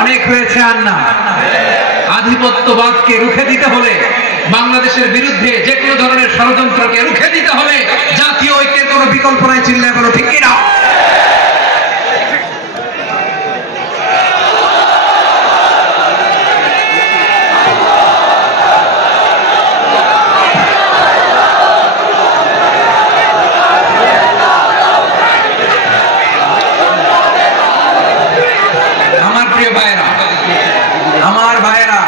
অনেক হয়েছে আর না। আধিপত্যবাদকে রুখে দিতে হলে, বাংলাদেশের বিরুদ্ধে যে কোনো ধরনের ষড়যন্ত্রকে রুখে দিতে হলে জাতীয় ঐক্যের কোনো বিকল্প নাই। চিল্লায় বলো ঠিক কিনা? আমার ভাইয়েরা,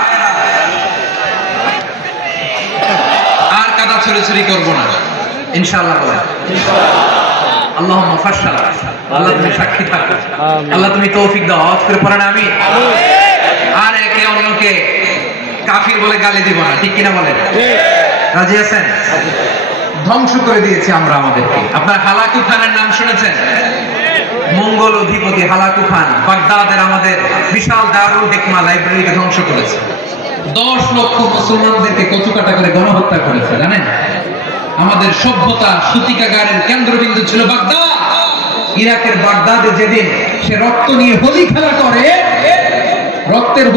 আর কাদা ছড়াছড়ি করবো না ইনশাআল্লাহ। আল্লাহুম্মা ফাশশাল। আল্লাহ তুমি সাক্ষী থাকো, আল্লাহ তুমি তৌফিক দাও। আওয়াজ করে পড়েন আমিন। আর একে অন্যকে কাফির বলে গালি দিব না, ঠিক কিনা বলেন? রাজি আছেন? ধ্বংস করে দিয়েছি আমরা আমাদেরকে। আপনারা হালাকু খানের নাম শুনেছেন? মঙ্গল অধিপতি হালাকু খান বাগদাদের আমাদের বিশাল দারুল হিকমা লাইব্রেরিকে ধ্বংস করেছে। 10 লক্ষ মুসলমানদেরকে কচুকাটা করে গণহত্যা করেছে, জানেন? আমাদের সভ্যতা সূতিকাগারের কেন্দ্রবিন্দু ছিল বাগদাদ। ইরাকের বাগদাদে যেদিন সে রক্ত নিয়ে হোলি খেলা করে, রক্তের